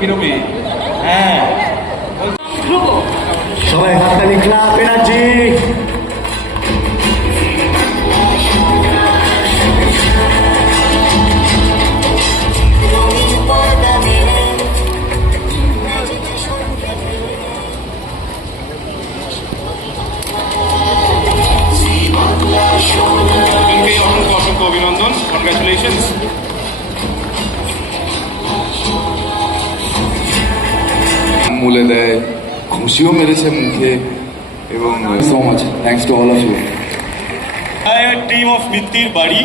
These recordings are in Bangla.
বেরোবে হ্যাঁ। সবাই হাততালি ক্লাব এনার্জি। অসংখ্য অভিনন্দন। কনগ্রাচুলেশনস মূলে দেয়। খুশিও মেরেছে মুখে এবং so much thanks to all of you team of Mittir Bari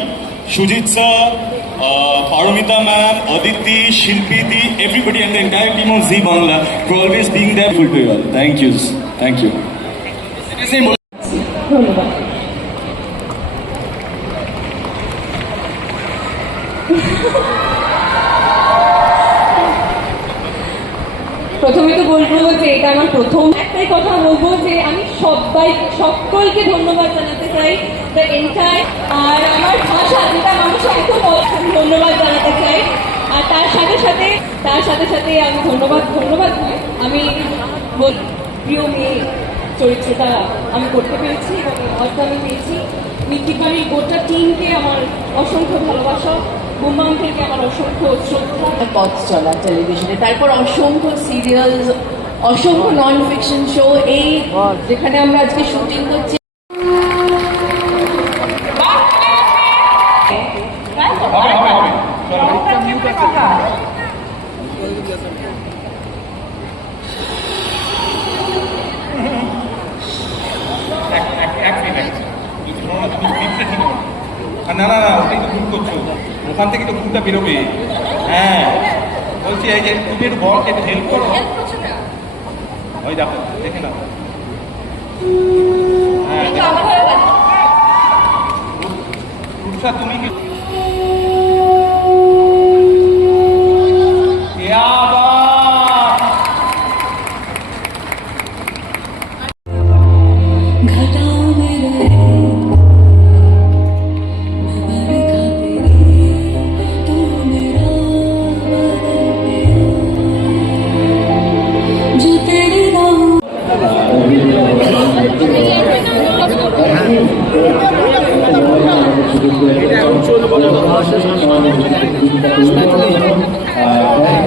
Sujit sir Paramita ma'am Aditi শিল্পীতি everybody and the entire team of Zee Bangla for always being that full to thank you thank you ধন্যবাদ প্রথমে তো বলব যে এটা আমার প্রথম। একটাই কথা বলব যে আমি সবাই সকলকে ধন্যবাদ জানাতে চাই আর আমার ভাষা, যেটা মানুষ এত ধন্যবাদ জানাতে চাই। আর তার সাথে সাথে তার সাথে সাথে আমি ধন্যবাদ ধন্যবাদ নয়, আমি বল প্রিয় মেয়ে। চরিত্রটা আমি করতে পেরেছি এবং অর্থ আমি পেয়েছি মিকি বাড়ির গোটা টিমকে আমার অসংখ্য ভালোবাসা বুম্বাম থেকে আমার অসংখ্য শ্রদ্ধা। পথ চলা টেলিভিশনে তারপর অসংখ্য সিরিয়াল অসংখ্য নন ফিকশন শো এই যেখানে আমরা আজকে শুটিং করছি। এক মিনিট না না না ওটাই তো ভুল করছ। ওখান থেকে তো ভুলটা বেরোবে। হ্যাঁ বলছি এই যে তুমি একটু বল একটু হেল্প করো ওই দেখো দেখে নাও। হ্যাঁ তুমি কি क्या থ্যাংক ইউ